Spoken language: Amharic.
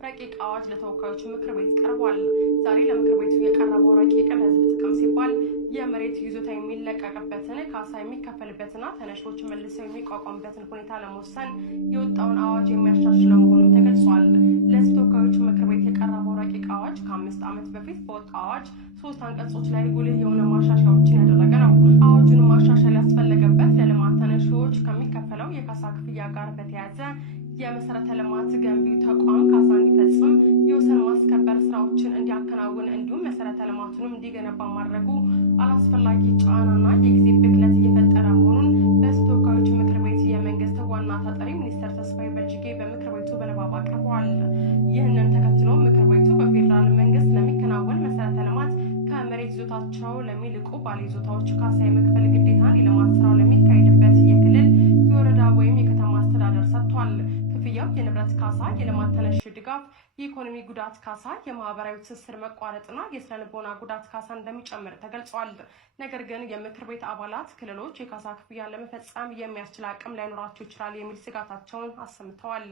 ረቂቅ አዋጅ ለተወካዮች ምክር ቤት ቀርቧል። ዛሬ ለምክር ቤቱ የቀረበው ረቂቅ ለህዝብ ጥቅም ሲባል የመሬት ይዞታ የሚለቀቅበትን ካሳ የሚከፈልበትና ተነሾች መልሰው የሚቋቋሙበትን ሁኔታ ለመወሰን የወጣውን አዋጅ የሚያሻሽለው መሆኑ ተገልጿል። ለህዝብ ተወካዮች ምክር ቤት የቀረበው ረቂቅ አዋጅ ከ5 ዓመት በፊት በወጣው አዋጅ 3 አንቀጾች ላይ ጉልህ የሆነ ማሻሻያዎችን ያደረገ ነው። አዋጁን ማሻሻል ያስፈለገበት ለልማት ተነሾች ከሚከፈለው የካሳ ክፍያ ጋር በተያያዘ የመሰረተ ልማት ገንቢው ተቋም ካሳ እንዲፈጽም የወሰን ማስከበር ስራዎችን እንዲያከናውን እንዲሁም መሰረተ ልማቱንም እንዲገነባ ማድረጉ አላስፈላጊ ጫናና የጊዜ ብክለት እየፈጠረ መሆኑን በህዝብ ተወካዮች ምክር ቤት የመንግስት ዋና ተጠሪ ሚኒስትር ተስፋዬ በልጅጌ በምክር ቤቱ በንባብ አቅርበዋል። ይህንን ተከትሎ ምክር ቤቱ በፌዴራል መንግስት ለሚከናወን መሰረተ ልማት ከመሬት ይዞታቸው ለሚልቁ ባለይዞታዎች ካሳ የመክፈል ግዴታን የልማት ስራው ለሚካሄድበት የክልል የወረዳ ወይም የከተማ አስተዳደር ሰጥቷል። ክፍያው የንብረት ካሳ፣ የልማት ተነሽ ድጋፍ፣ የኢኮኖሚ ጉዳት ካሳ፣ የማህበራዊ ትስስር መቋረጥና የስነ ልቦና ጉዳት ካሳ እንደሚጨምር ተገልጿል። ነገር ግን የምክር ቤት አባላት ክልሎች የካሳ ክፍያን ለመፈጸም የሚያስችል አቅም ላይኖራቸው ይችላል የሚል ስጋታቸውን አሰምተዋል።